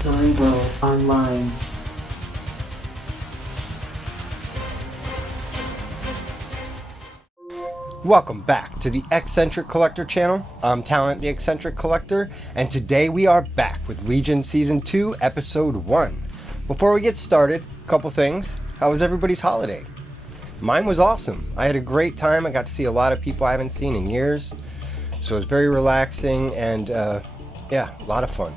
Cerebral Online. Welcome back to the X-Centric Collector channel. I'm Talont, the X-Centric Collector, and today we are back with Legion Season 2, Episode 1. Before we get started, a couple things. How was everybody's holiday? Mine was awesome. I had a great time. I got to see a lot of people I haven't seen in years, so it was very relaxing and, yeah, a lot of fun.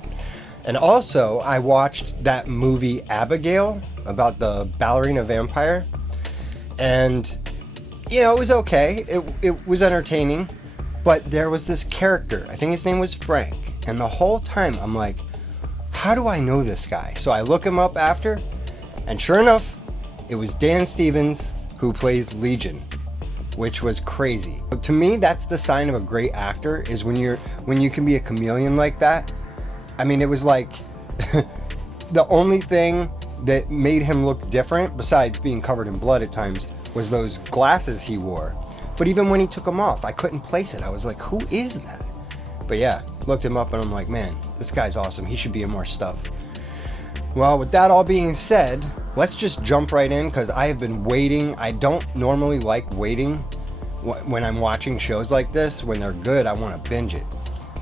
And also, I watched that movie Abigail about the ballerina vampire, and you know, it was okay. It was entertaining, but there was this character. I think his name was Frank. And the whole time I'm like, how do I know this guy? So I look him up after, and sure enough, it was Dan Stevens who plays Legion, which was crazy. But to me, that's the sign of a great actor, is when you can be a chameleon like that. I mean, it was like the only thing that made him look different, besides being covered in blood at times, was those glasses he wore. But even when he took them off, I couldn't place it. I was like, who is that? But yeah, looked him up and I'm like, man, this guy's awesome. He should be in more stuff. Well, with that all being said, let's just jump right in, because I have been waiting. I don't normally like waiting when I'm watching shows like this. When they're good, I want to binge it.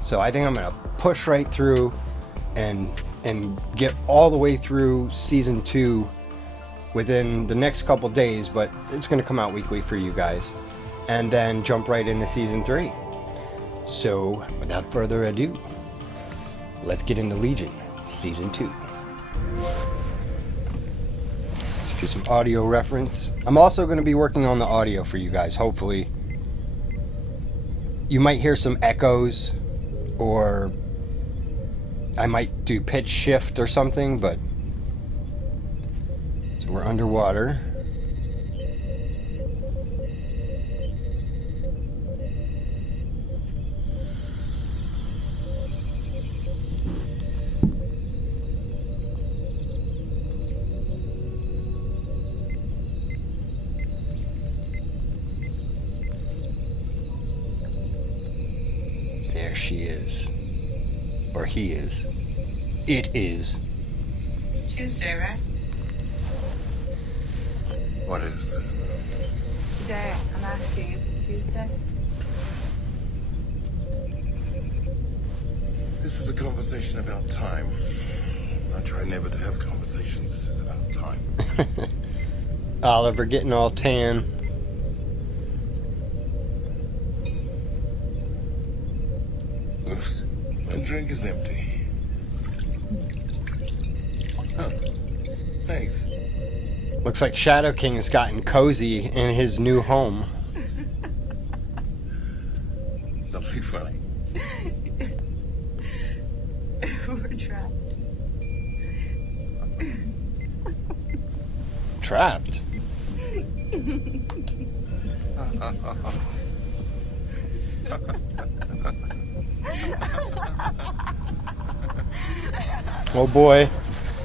So I think I'm going to push right through and get all the way through Season 2 within the next couple days, but it's going to come out weekly for you guys, and then jump right into Season 3. So without further ado, let's get into Legion Season 2. Let's do some audio reference. I'm also going to be working on the audio for you guys. Hopefully you might hear some echoes, or I might do pitch shift or something, but we're underwater. There she is. Or he is. It is. It's Tuesday, right? What is? Today, I'm asking, is it Tuesday? This is a conversation about time. I try never to have conversations about time. Oliver getting all tan. Oops. My drink is empty. Oh, thanks. Looks like Shadow King has gotten cozy in his new home. Something funny. We're trapped. Trapped? Oh boy.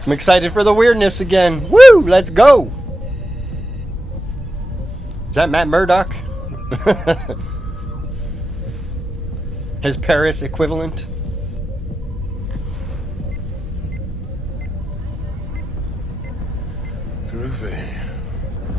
I'm excited for the weirdness again. Woo! Let's go! Is that Matt Murdock? His Paris equivalent? Groovy.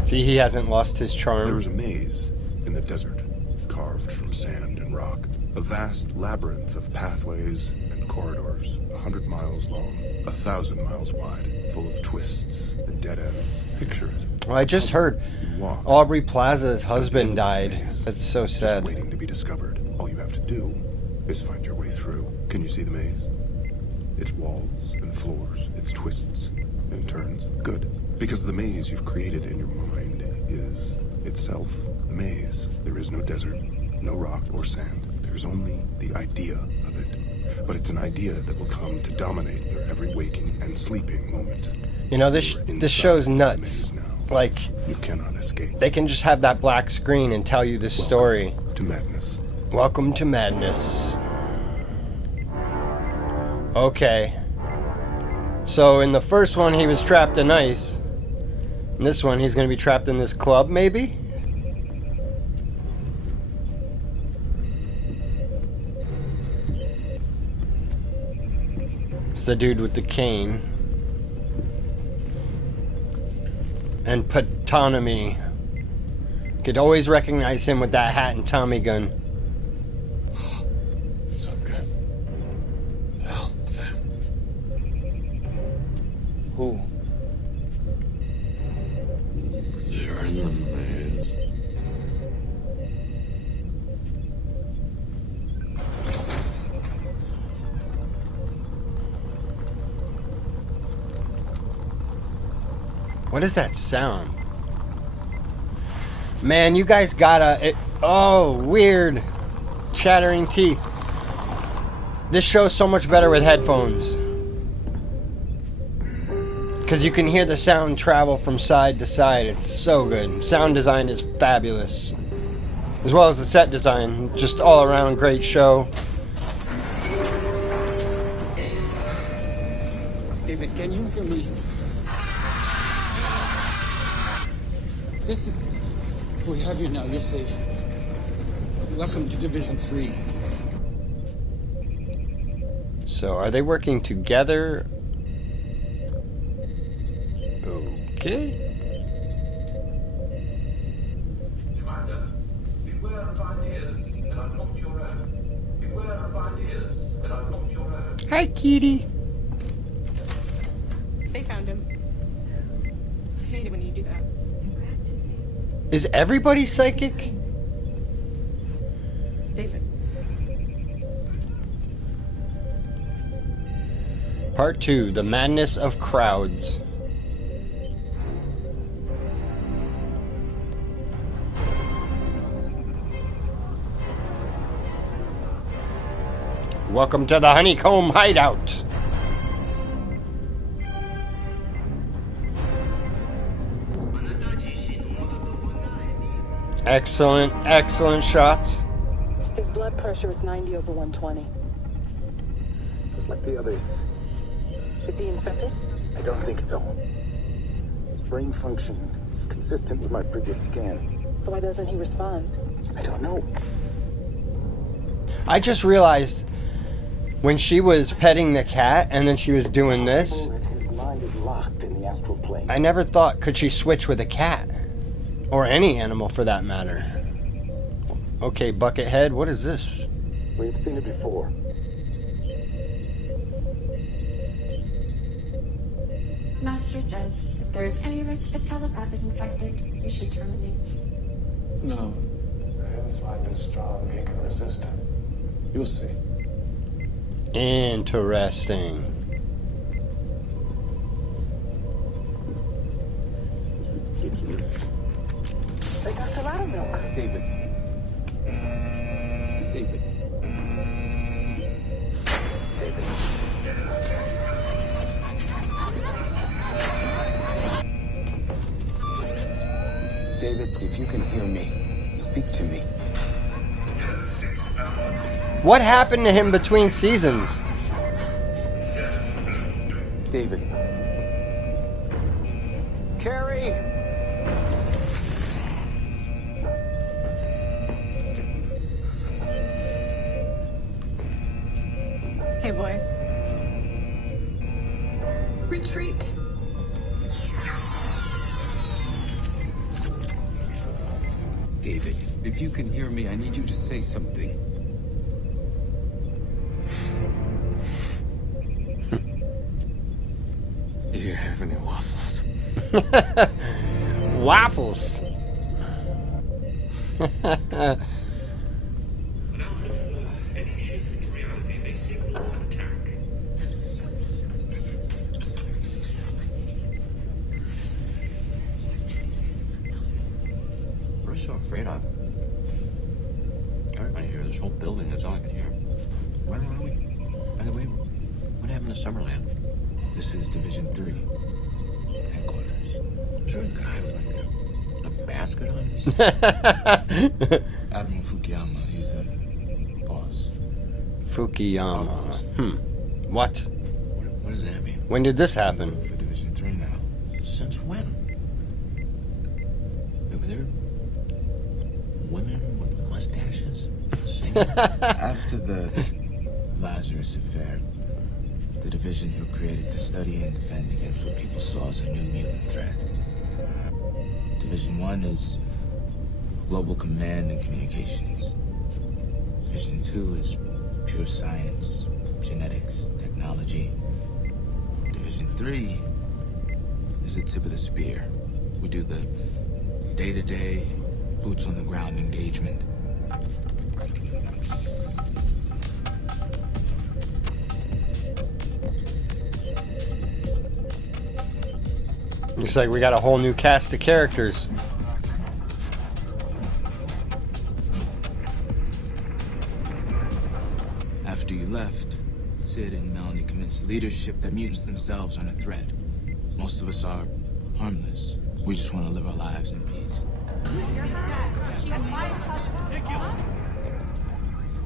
See, he hasn't lost his charm. There was a maze in the desert, carved from sand and rock. A vast labyrinth of pathways and corridors, 100 miles long, 1,000 miles wide, full of twists and dead ends. Picture it. Well, I just heard You walk. Aubrey Plaza's husband At the died. end of this maze, That's so just sad. waiting to be discovered. All you have to do is find your way through. Can you see the maze? Its walls and floors, its twists and turns. Good. Because the maze you've created in your mind is itself a maze. There is no desert, no rock or sand. There's only the idea of it. But it's an idea that will come to dominate your every waking and sleeping moment. You know, this You are this inside show's the nuts. maze now. Like, You cannot escape. they can just have that black screen and tell you this story. Welcome to madness. Welcome to madness. Okay. So in the first one, he was trapped in ice. In this one, he's going to be trapped in this club, maybe? It's the dude with the cane. And Patonomy. Could always recognize him with that hat and Tommy gun. It's okay. Well, them. Who? You're in the maze. What is that sound? Man, you guys gotta... oh, weird. Chattering teeth. This show's so much better with headphones. Because you can hear the sound travel from side to side. It's so good. Sound design is fabulous. As well as the set design. Just all around great show. David, can you hear me? This is... We have you now. You're safe. Welcome to Division 3. So, are they working together? Okay. Commander, beware of ideas, and I'm not your own. Beware of ideas, and I'm not your own. Hi, Kitty. They found him. I hate it when you do that. Is everybody psychic? David. Part 2, The Madness of Crowds. Welcome to the Honeycomb Hideout. Excellent, excellent shots. His blood pressure is 90/120. Just like the others. Is he infected? I don't think so. His brain function is consistent with my previous scan. So why doesn't he respond? I don't know. I just realized when she was petting the cat and then she was doing this, His mind is locked in the astral plane. I never thought, could she switch with a cat? Or any animal for that matter. Okay, Buckethead, what is this? We've seen it before. Master says if there is any risk the telepath is infected, we should terminate. No. His mind is strong. He can resist it. You'll see. Interesting. This is ridiculous. They got Talont milk. David. David. David. David, if you can hear me, speak to me. What happened to him between seasons? David. Carrie! Hey, boys. Retreat. David, if you can hear me, I need you to say something. Do you have any waffles? Waffles. What are you so afraid of? Everybody here, this whole building, that's all I can hear. Where are we? By the way, what happened to Summerland? This is Division 3. Headquarters. Is there a guy with like a basket on his Admiral Fukuyama, he's the boss. Fukuyama. What? What does that mean? When did this happen? For Division 3 now. Since when? Were there women with mustaches singing? After the Lazarus affair, The divisions were created to study and defend against what people saw as a new mutant threat. Division 1 is global command and communications. Division 2 is pure science, genetics, technology. Division 3 is the tip of the spear. We do the day-to-day, boots-on-the-ground engagement. Looks like we got a whole new cast of characters. After you left, Sid and Melanie convinced leadership that mutants themselves aren't a threat. Most of us are harmless. We just want to live our lives in peace.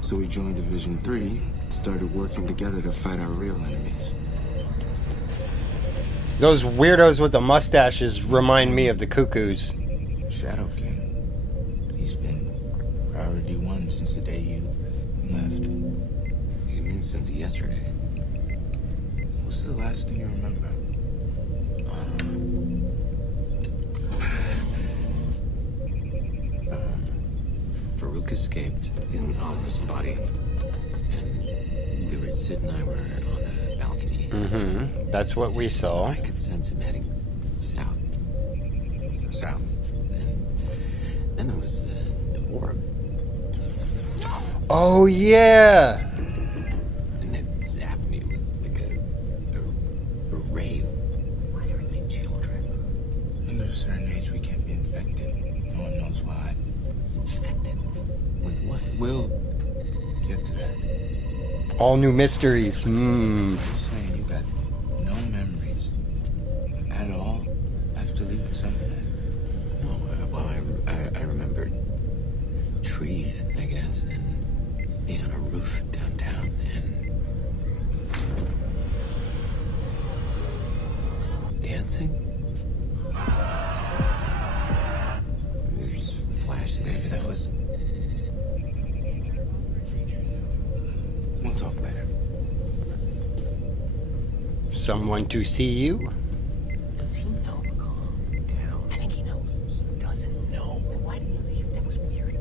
So we joined Division 3, started working together to fight our real enemies. Those weirdos with the mustaches remind me of the Cuckoos. Shadow King. He's been priority 1 since the day you left. You mean since yesterday? What's the last thing you remember? Farouk escaped in Oliver's body, and Sid and I were on the balcony. Mm-hmm. That's what we saw. I could sense him heading south. South. And then there was the orb. Oh, yeah! And it zapped me with like a ray. Why are they children? Under a certain age, we can't be infected. No one knows why. Infected? With what? We'll get to that. All new mysteries. You're saying you got no memories at all after leaving Summerland? No, well, I remembered trees, I guess, and being on a roof downtown, and dancing. There's flashes. David, that was... We'll talk later. Someone to see you? Does he know? Calm down. I think he knows. He doesn't know. Why did you leave? That was weird.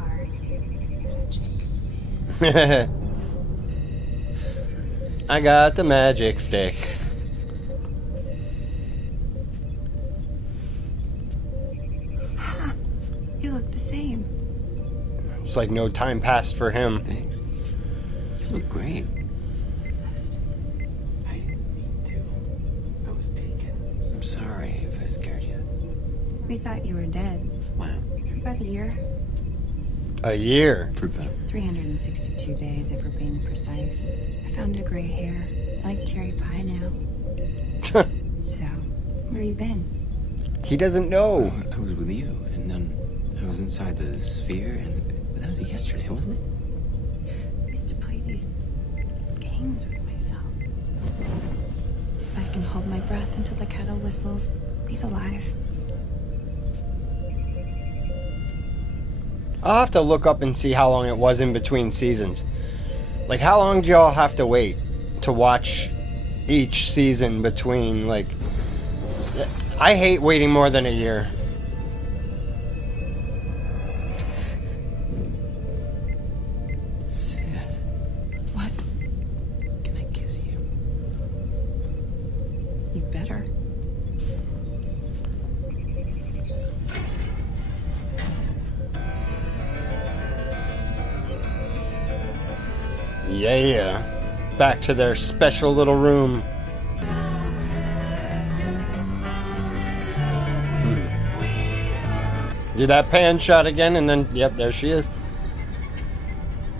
Are you magic? I got the magic stick. You look the same. It's like no time passed for him. Thanks. You look great. I didn't mean to. I was taken. I'm sorry if I scared you. We thought you were dead. Wow. For about a year. A year? For about 362 days, if we're being precise. I found a gray hair. I like cherry pie now. So, where you been? He doesn't know. I was with you, and then I was inside the sphere, and that was yesterday, wasn't it? I used to play these games with myself. I can hold my breath until the kettle whistles. He's alive. I'll have to look up and see how long it was in between seasons. Like, how long do y'all have to wait to watch each season between, like... I hate waiting more than a year. Sid. What? Can I kiss you? You better. Yeah. Back to their special little room. Do that pan shot again, and then, yep, there she is.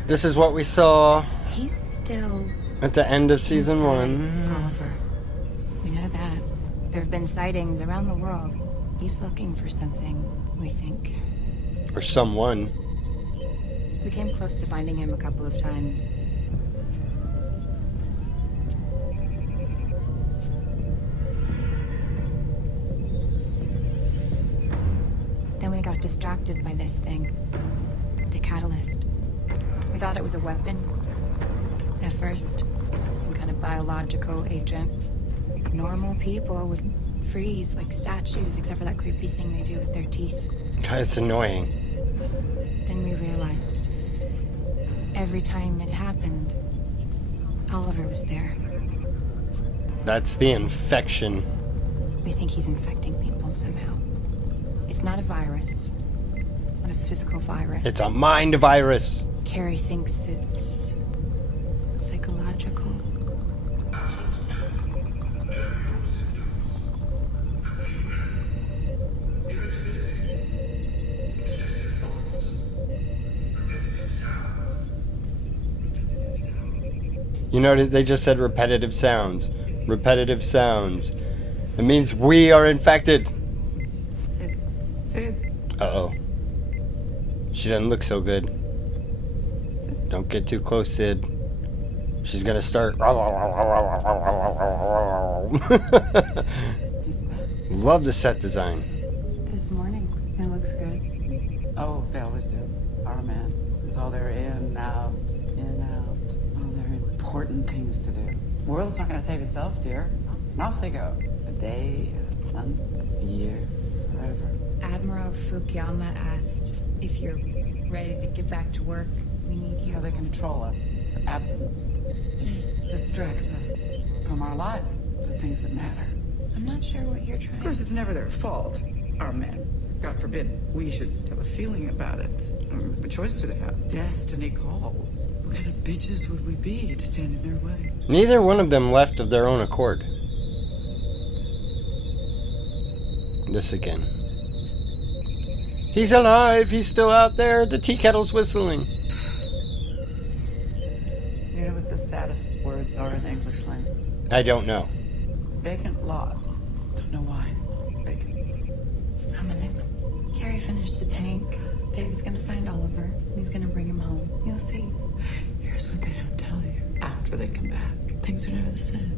This is what we saw He's still at the end of season inside 1. Oliver. We know that. There have been sightings around the world. He's looking for something, we think. Or someone. We came close to finding him a couple of times. Then we got distracted by this thing. The catalyst. We thought it was a weapon. At first, some kind of biological agent. Normal people would freeze like statues, except for that creepy thing they do with their teeth. God, it's annoying. Then we realized every time it happened, Oliver was there. That's the infection. We think he's infecting people somehow. It's not a virus. Not a physical virus. It's a mind virus. Carrie thinks it's psychological. You know, they just said repetitive sounds. Repetitive sounds. It means we are infected. Sid. Uh-oh. She doesn't look so good. Don't get too close, Sid. She's gonna start. Love the set design. This morning, it looks good. Oh, they always do. Our man. With all their in, out, all their important things to do. The world's not going to save itself, dear. And off they go. A day, a month, a year, forever. Admiral Fukuyama asked if you're ready to get back to work. We need That's you. how they control us. Their absence distracts us from our lives, the things that matter. I'm not sure what you're trying. Of course, it's never their fault. Our men. God forbid we should have a feeling about it. What choice do they have? Destiny calls. What kind of bitches would we be to stand in their way? Neither one of them left of their own accord. This again. He's alive. He's still out there. The tea kettle's whistling. You know what the saddest words are in the English language? I don't know. Vacant lot. Don't know why. Vacant. I'm gonna. Carrie finished the tank. Dave's gonna find Oliver, and he's gonna bring him home. You'll see. Here's what they don't tell you. After they come back, things are never the same.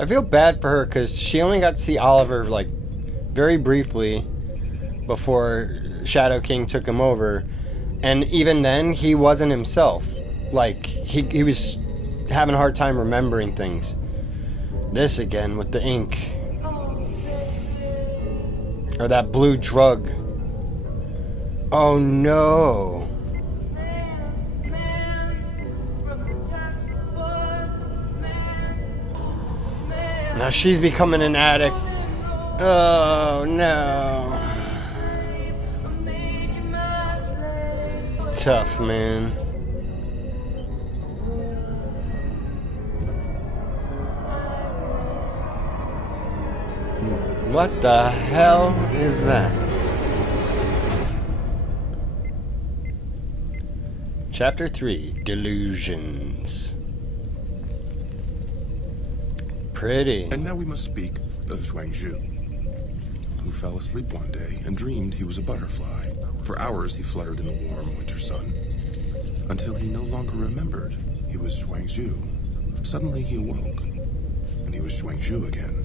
I feel bad for her because she only got to see Oliver like very briefly before Shadow King took him over, and even then he wasn't himself. Like he was having a hard time remembering things. This again with the ink. Or that blue drug. Oh no. Now she's becoming an addict. Oh no. Tough, man. What the hell is that? Chapter 3, Delusions. Pretty. And now we must speak of Zhuangzhu, who fell asleep one day and dreamed he was a butterfly. For hours he fluttered in the warm winter sun, until he no longer remembered he was Zhuangzhu. Suddenly he awoke, and he was Zhuangzhu again.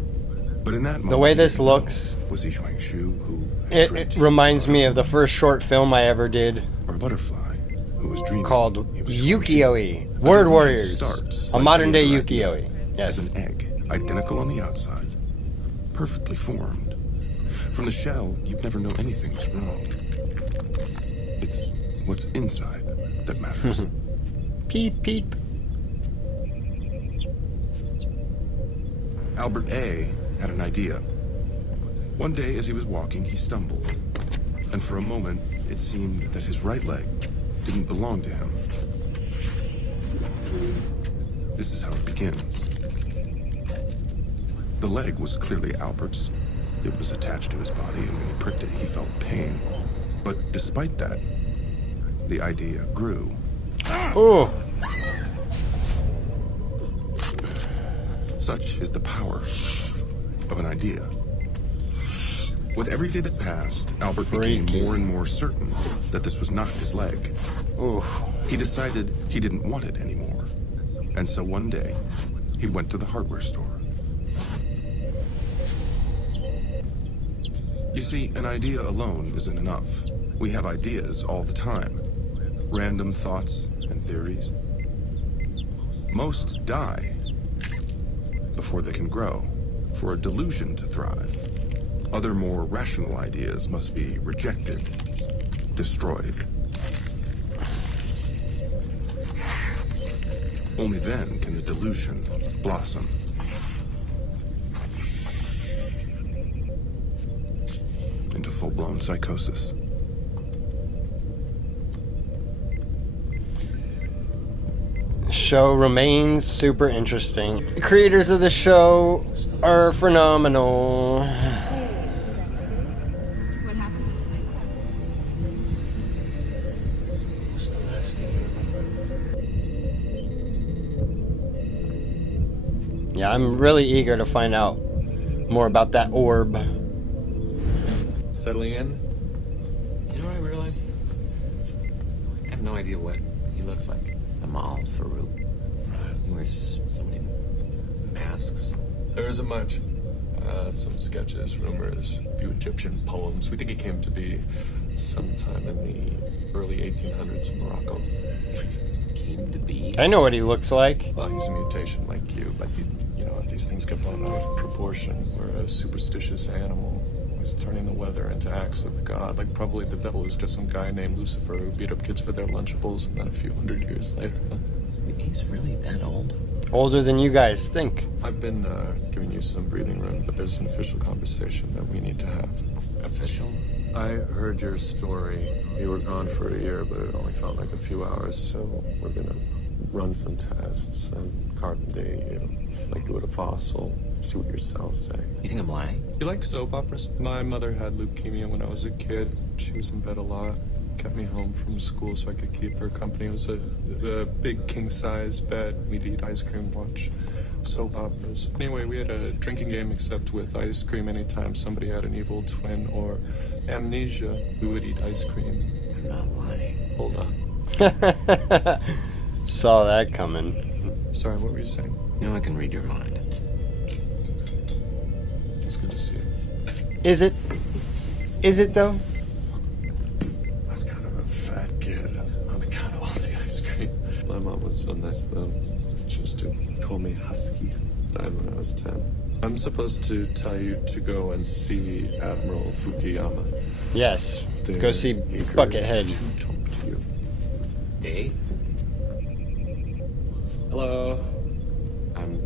But in that moment, the way this looks, was he Zhuangzhu who it reminds me of the first short film I ever did, or a butterfly who was dreaming, called Ukiyo-e, Word Warriors, a modern day Ukiyo-e. Yes. As an egg, identical on the outside, perfectly formed. From the shell, you'd never know anything was wrong. It's what's inside that matters. Peep, peep. Albert A. had an idea. One day as he was walking, he stumbled. And for a moment, it seemed that his right leg didn't belong to him. This is how it begins. The leg was clearly Albert's. It was attached to his body, and when he pricked it, he felt pain. But despite that, the idea grew. Oh! Such is the power of an idea. With every day that passed, Albert became more and more certain that this was not his leg. Oof. He decided he didn't want it anymore. And so one day, he went to the hardware store. You see, an idea alone isn't enough. We have ideas all the time. Random thoughts and theories. Most die before they can grow, for a delusion to thrive. Other more rational ideas must be rejected, destroyed. Only then can the delusion blossom. Into full-blown psychosis. Show remains super interesting. The creators of the show are phenomenal. What happened? What's the last thing you remember? Yeah, I'm really eager to find out more about that orb. Settling in? You know what I realized? I have no idea what he looks like. Amal Farouk. He wears so many masks. There isn't much. Some sketches, rumors, a few Egyptian poems. We think he came to be sometime in the early 1800s in Morocco. Came to be? I know what he looks like. Well, he's a mutation like you, but you know, these things get blown out of proportion. We're a superstitious animal. He's turning the weather into acts of God. Like, probably the devil is just some guy named Lucifer who beat up kids for their Lunchables, and then a few hundred years later. He's really that old? Older than you guys think. I've been giving you some breathing room, but there's an official conversation that we need to have. Official? I heard your story. You were gone for a year, but it only felt like a few hours, so we're gonna run some tests and carbon date you like you would a fossil. See what your cells say. You think I'm lying? You like soap operas? My mother had leukemia when I was a kid. She was in bed a lot. Kept me home from school so I could keep her company. It was a big king-size bed. We'd eat ice cream, watch soap operas. Anyway, we had a drinking game except with ice cream. Anytime somebody had an evil twin or amnesia, we would eat ice cream. I'm not lying. Hold on. Saw that coming. Sorry, what were you saying? You know I can read your mind. It's good to see you. Is it? Is it though? I was kind of a fat kid. On account of all the ice cream. My mom was so nice though. She used to call me Husky. Died when I was 10. I'm supposed to tell you to go and see Admiral Fukuyama. Yes. They're Go see eager Buckethead. to talk to you. Dave? Hello. I'm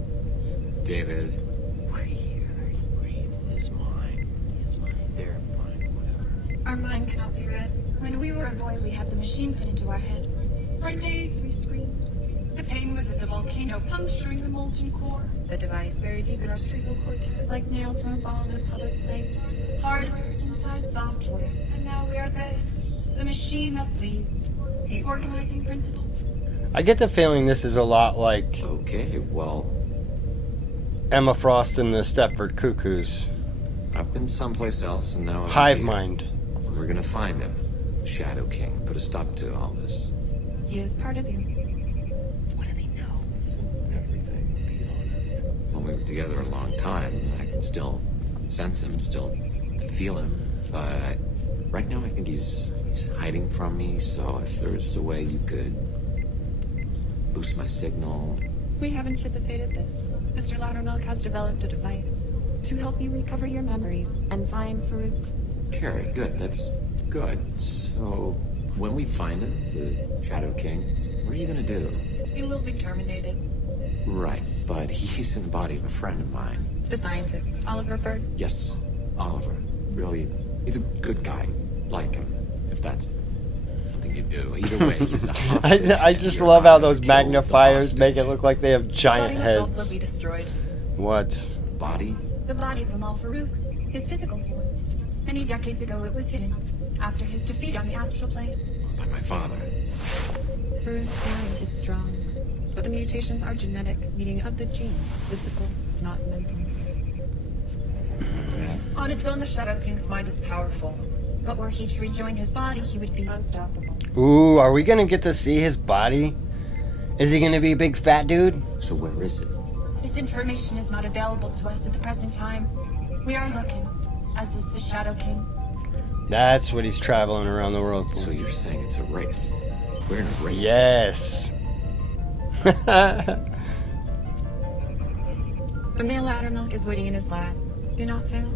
David. Read his mind. His mind. Their mind. Whatever. Our mind cannot be read. When we were a boy, we had the machine put into our head. For days we screamed. The pain was of the volcano puncturing the molten core. The device buried deep in our cerebral cortex, like nails from a ball in a public place. Hardware inside software. And now we are this. The machine that bleeds. The organizing principle. I get the feeling this is a lot like Okay, well, Emma Frost and the Stepford Cuckoos. I've been someplace else and now I'm Hive here. mind. We're gonna find him. The Shadow King. Put a stop to all this. He is part of you. What do they know? Everything, to be honest. Well, we were together a long time. I can still sense him, still feel him. But right now I think he's hiding from me, so if there's a way you could boost my signal. We have anticipated this. Mr. Loudermilk has developed a device to help you recover your memories and find Farouk. Carrie, good. That's good. So, when we find him, the Shadow King, what are you gonna do? He will be terminated. Right, but he's in the body of a friend of mine. The scientist, Oliver Bird. Yes, Oliver. Really, he's a good guy. Like him, if that's something you do. Either way, he's a hostage. I just love how those magnifiers make it look like they have The giant body must also heads. be destroyed. What? Body? The body of Amal Farouk, his physical form. Many decades ago, it was hidden after his defeat on the astral plane. By my father. Farouk's mind is strong, but the mutations are genetic, meaning of the genes, physical, not mental. On its own, the Shadow King's mind is powerful, but were he to rejoin his body, he would be unstoppable. Ooh, are we gonna get to see his body? Is he gonna be a big fat dude? So where is it? This information is not available to us at the present time. We are looking, as is the Shadow King. That's what he's traveling around the world for. So you're saying it's a race? We're in a race? Yes. The male ladder milk is waiting in his lab. Do not fail.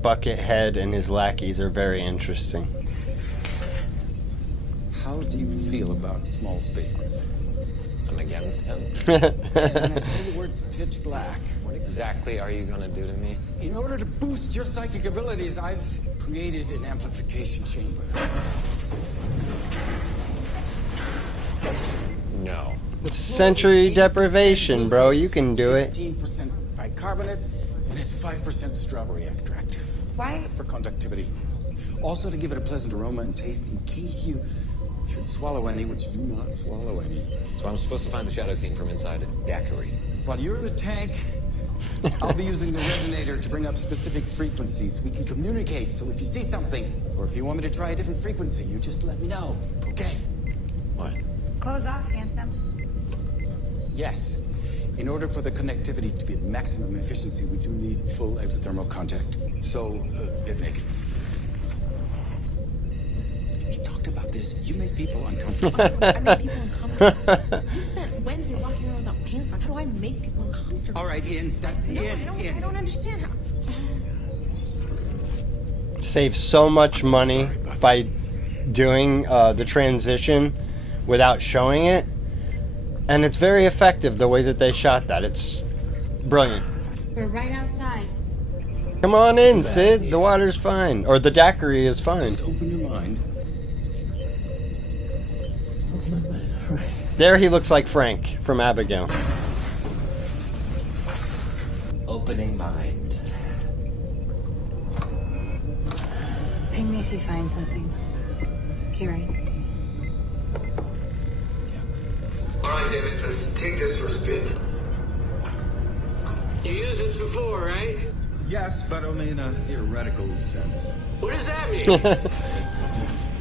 Buckethead and his lackeys are very interesting. How do you feel about small spaces? I'm against them. When I say the words pitch black, What exactly are you gonna do to me? in order to boost your psychic abilities, I've created an amplification chamber. No. Sensory deprivation, bro. You can do it. 15% bicarbonate, and it's 5% strawberry extract. Why? It's for conductivity. Also to give it a pleasant aroma and taste in case you should swallow any, which do not swallow any. So I'm supposed to find the Shadow King from inside a daiquiri. While you're in the tank, I'll be using the resonator to bring up specific frequencies. We can communicate, so if you see something, or if you want me to try a different frequency, you just let me know, okay? What? Close off, handsome. Yes. In order for the connectivity to be at maximum efficiency, we do need full exothermal contact. So, get naked. We talked about this. You make people uncomfortable. I make people uncomfortable. You spent Wednesday walking around without pants on. How do I make people uncomfortable? All right, Ian. That's No, Ian. I don't understand how. Save so much money by doing the transition without showing it. And it's very effective the way that they shot that. It's brilliant. We're right outside. Come on in, Sid. The water's fine. Or the daiquiri is fine. Just open your mind. There he looks like Frank from Abigail. Opening mind. Ping me if you find something. Kiri. All right, David, let's take this for a spin. You used this before, right? Yes, but only in a theoretical sense. What does that mean?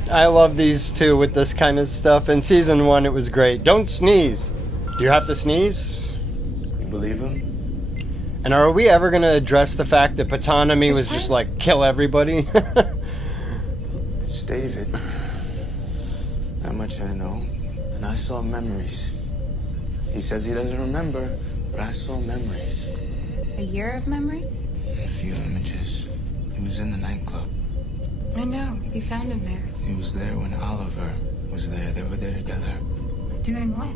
I love these two with this kind of stuff. In season 1, it was great. Don't sneeze. Do you have to sneeze? You believe him? And are we ever going to address the fact that Patanomy was just like, kill everybody? It's David. That much I know. And I saw memories. He says he doesn't remember, but I saw memories. A year of memories? A few images. He was in the nightclub. I know. You found him there. He was there when Oliver was there. They were there together. Doing what?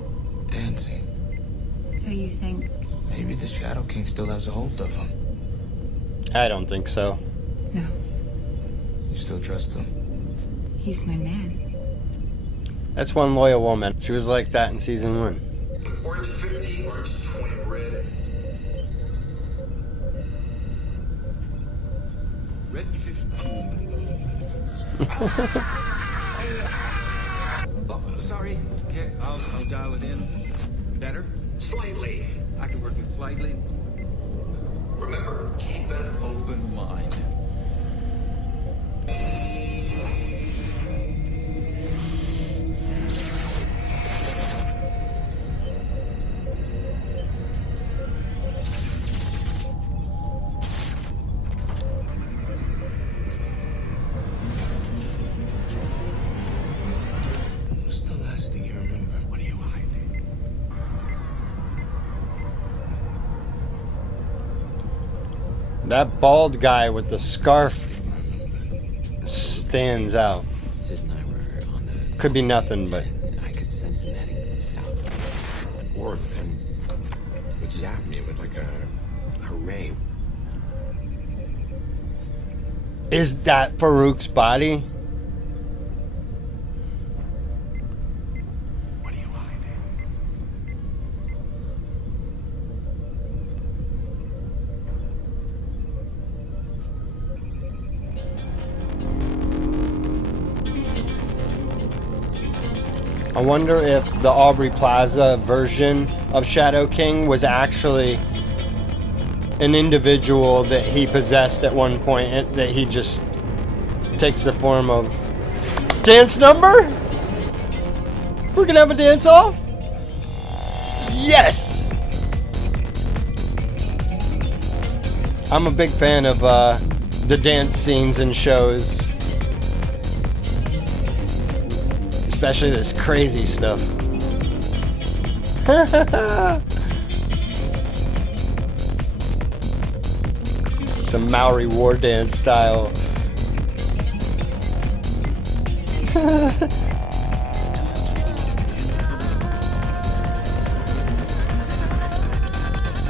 Dancing. So you think... Maybe the Shadow King still has a hold of him. I don't think so. No. You still trust him? He's my man. That's one loyal woman. She was like that in season 1. Orange 50, orange 20, red. Red 15. Oh, sorry. Okay, I'll dial it in. Better? Slightly. I can work with slightly. Remember, keep an Open mind. What's the last thing you remember? What are you hiding? That bald guy with the scarf stands out. Sid and I were on the... Could be nothing, but... I could sense him heading south. An orb, and it zapped me with like a ray. Is that Farouk's body? What are you hiding? I wonder if the Aubrey Plaza version of Shadow King was actually an individual that he possessed at one point, and that he just takes the form of... Dance number? We're gonna have a dance off? Yes! I'm a big fan of the dance scenes in shows. Especially this crazy stuff. Some Maori war dance style.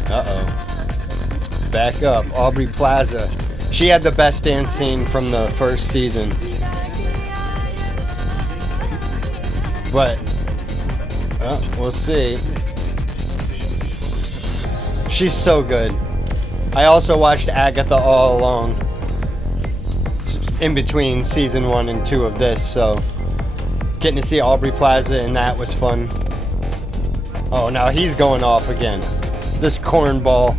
Uh-oh. Back up. Aubrey Plaza. She had the best dance scene from the first season. But, we'll see. She's so good. I also watched Agatha all along. In between season 1 and 2 of this, so getting to see Aubrey Plaza in that was fun. Oh, now he's going off again. This cornball.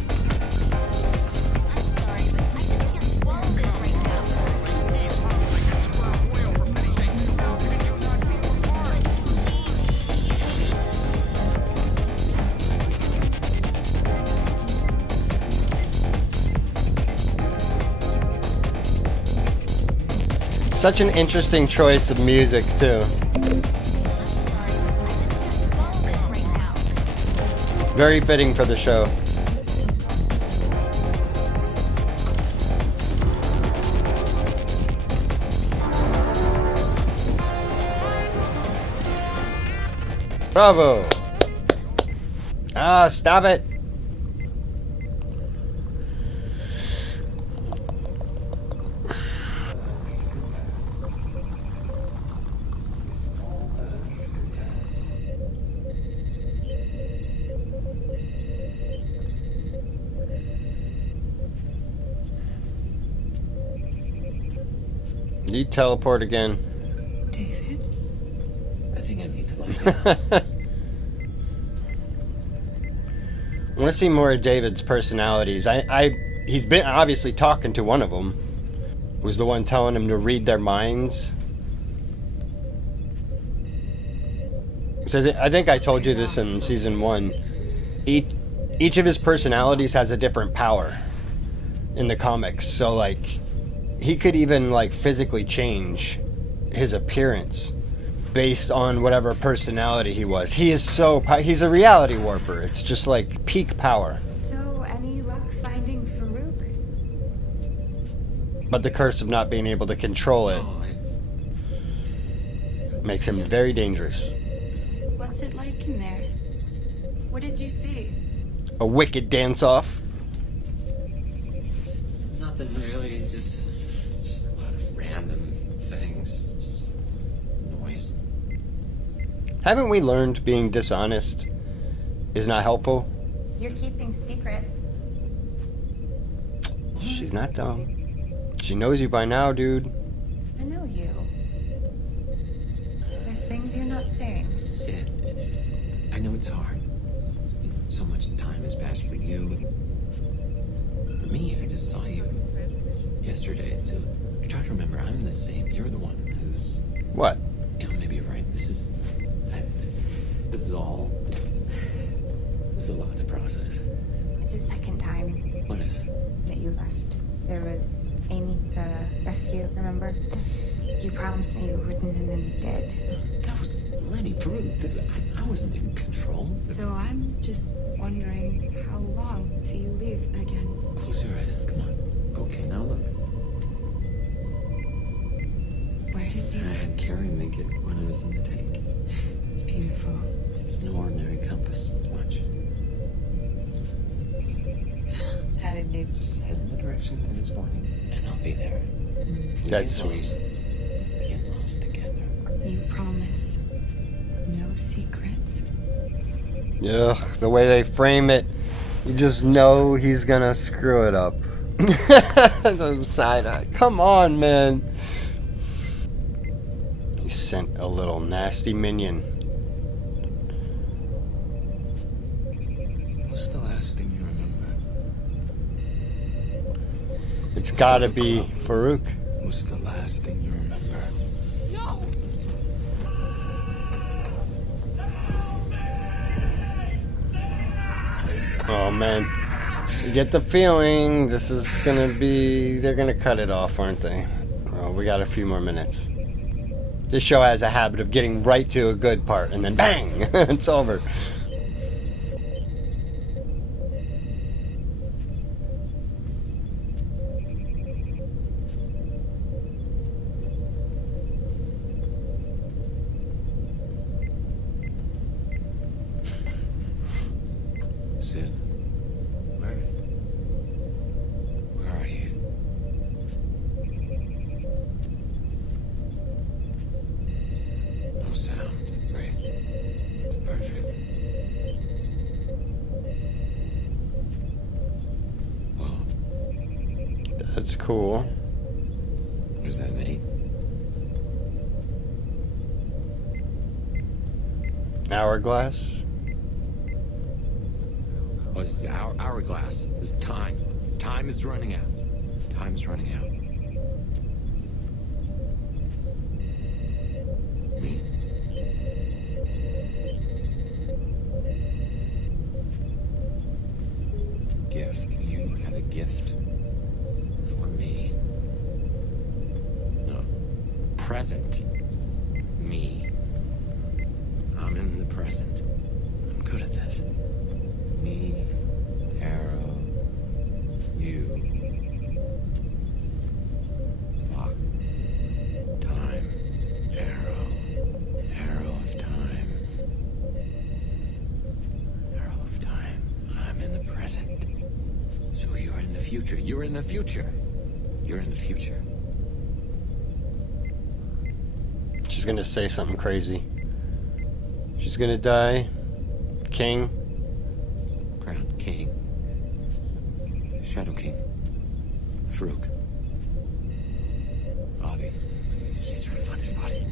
Such an interesting choice of music, too. Very fitting for the show. Bravo! Ah, stop it! You teleport again. David? I think I need to lie down. I want to see more of David's personalities. He's been obviously talking to one of them. Was the one telling him to read their minds. So I think I told you this in season 1. Each of his personalities has a different power in the comics. So like, he could even like physically change his appearance based on whatever personality he was. He's a reality warper. It's just like peak power. So, any luck finding Farouk? But the curse of not being able to control it makes him very dangerous. What's it like in there? What did you see? A wicked dance-off. Nothing really, just a lot of random things. Just noise. Haven't we learned being dishonest is not helpful? You're keeping secrets. She's not dumb. She knows you by now, dude. I know you. There's things you're not saying. I know it's hard. So much time has passed for you. For me, I just saw you yesterday. So I try to remember I'm the same. You're the one who's... What? You know, maybe you're right. This is all... This is a lot to process. It's the second time What is? that you left. There was Amy, the rescue, remember? You promised me you wouldn't, and then you did. That was Lenny, Farouk. I wasn't in control. So I'm just wondering, how long till you leave again? Close your eyes. Come on. Okay, now look. Where did you... I had Carrie make it when I was in the tank. It's beautiful. It's an ordinary compass. Watch. How did you... Just head in the direction it is pointing, and I'll be there. That's sweet. We get lost together. You promise. No secrets. Ugh, the way they frame it, you just know he's gonna screw it up. The side eye. Come on, man. He sent a little nasty minion. What's the last thing you remember? It's gotta be Farouk. What's the last thing you remember? Oh man, you get the feeling this is gonna be, they're gonna cut it off, aren't they? Oh, we got a few more minutes. This show has a habit of getting right to a good part, and then bang, it's over. Sid, where are you? No sound. Great. Perfect. Well, That's cool. what does that mean? Hourglass. Oh, it's the hourglass. It's time. Time is running out. Time is running out. Me? Gift. You have a gift for me. No. Present. Me. I'm in the present. I'm good at this. Me, arrow, you, clock, time, arrow, arrow of time, arrow of time. I'm in the present. So you're in the future. You're in the future. You're in the future. She's gonna say something crazy. She's gonna die. King. Crown King. Shadow King. Farouk. Bobby. He's trying to find his body.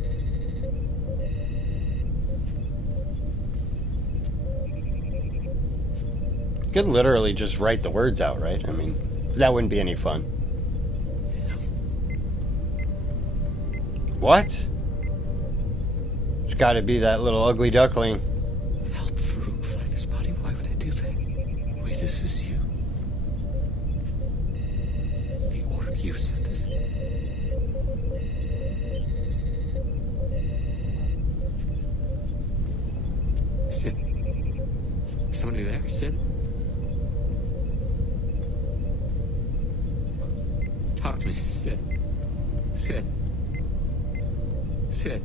You could literally just write the words out, right? I mean, that wouldn't be any fun. What? It's gotta be that little ugly duckling. Help Farouk find his body. Why would I do that? Wait, this is you. The orb you sent this. Sid. Somebody there, Sid? Talk to me, Sid. Sid. Sid.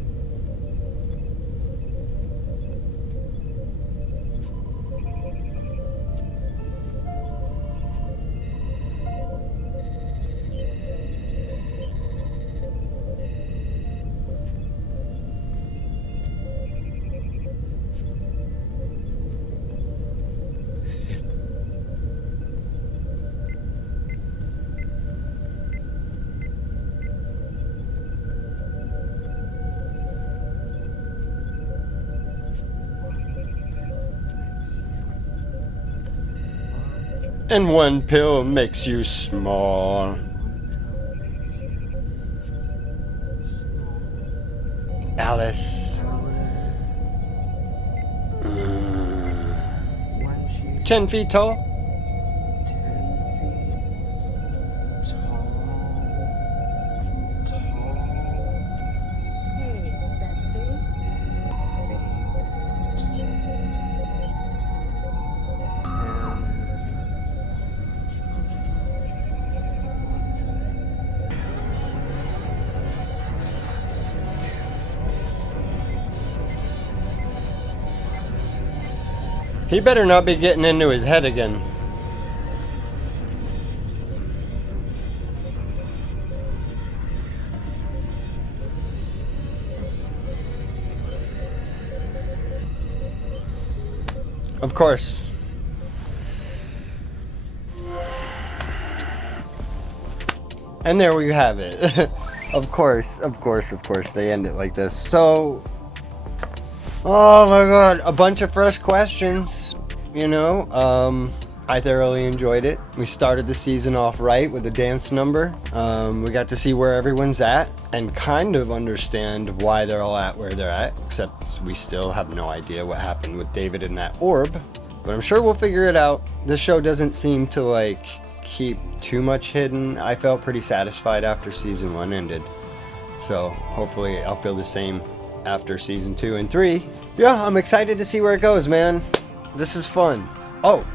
And one pill makes you small. Alice. 10 feet tall? He better not be getting into his head again. Of course. And there we have it. Of course, they end it like this. So, oh my god, a bunch of fresh questions, you know. I thoroughly enjoyed it. We started the season off right with a dance number. We got to see where everyone's at and kind of understand why they're all at where they're at, except we still have no idea what happened with David in that orb. But I'm sure we'll figure it out. This show doesn't seem to, like, keep too much hidden. I felt pretty satisfied after season 1 ended. So hopefully I'll feel the same after season 2 and 3. Yeah, I'm excited to see where it goes, man. This is fun. Oh,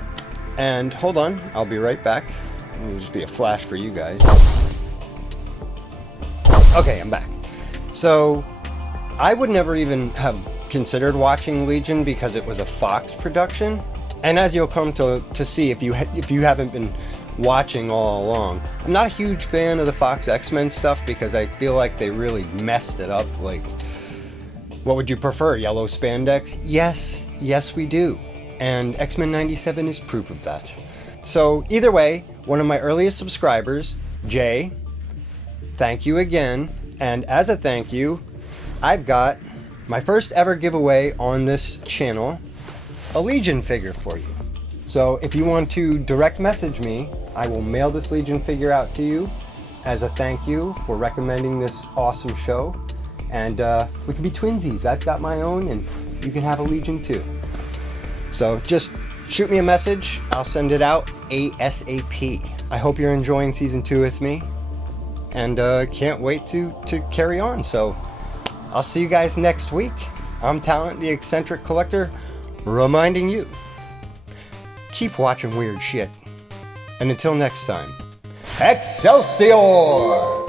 and hold on, I'll be right back. It'll just be a flash for you guys. Okay, I'm back. So I would never even have considered watching Legion because it was a Fox production. And as you'll come to see if you haven't been watching all along, I'm not a huge fan of the Fox X-Men stuff because I feel like they really messed it up. Like, what would you prefer, yellow spandex? Yes we do. And X-Men 97 is proof of that. So either way, one of my earliest subscribers, Jay, thank you again. And as a thank you, I've got my first ever giveaway on this channel, a Legion figure for you. So if you want to direct message me, I will mail this Legion figure out to you as a thank you for recommending this awesome show. And we can be twinsies. I've got my own and you can have a Legion too. So just shoot me a message. I'll send it out ASAP. I hope you're enjoying season 2 with me. And can't wait to carry on. So I'll see you guys next week. I'm Talont, the Eccentric Collector, reminding you, keep watching weird shit. And until next time, Excelsior!